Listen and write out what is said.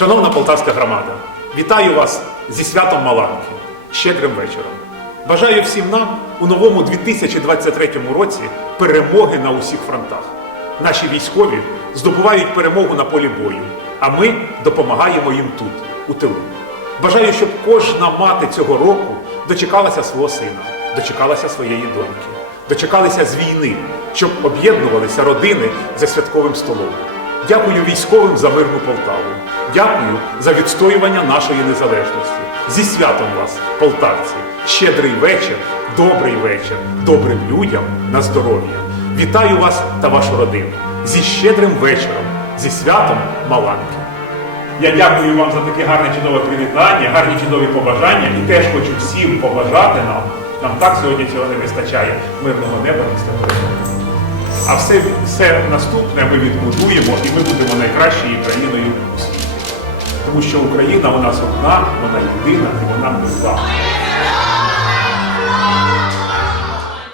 Шановна полтавська громада, вітаю вас зі святом Маланки, щедрим вечором. Бажаю всім нам у новому 2023 році перемоги на усіх фронтах. Наші військові здобувають перемогу на полі бою, а ми допомагаємо їм тут, у тилу. Бажаю, щоб кожна мати цього року дочекалася свого сина, дочекалася своєї доньки, дочекалися з війни, щоб об'єднувалися родини за святковим столом. Дякую військовим за мирну Полтаву. Дякую за відстоювання нашої незалежності. Зі святом вас, полтавці! Щедрий вечір, добрий вечір, добрим людям на здоров'я. Вітаю вас та вашу родину зі щедрим вечором, зі святом Маланки. Я дякую вам за таке гарне чудове привітання, гарні чудові побажання і теж хочу всім побажати нам. Нам так сьогодні цього не вистачає мирного неба перемоги. А все, все наступне ми відбудуємо і ми будемо найкращою країною у світі. Тому що Україна у нас одна, вона єдина.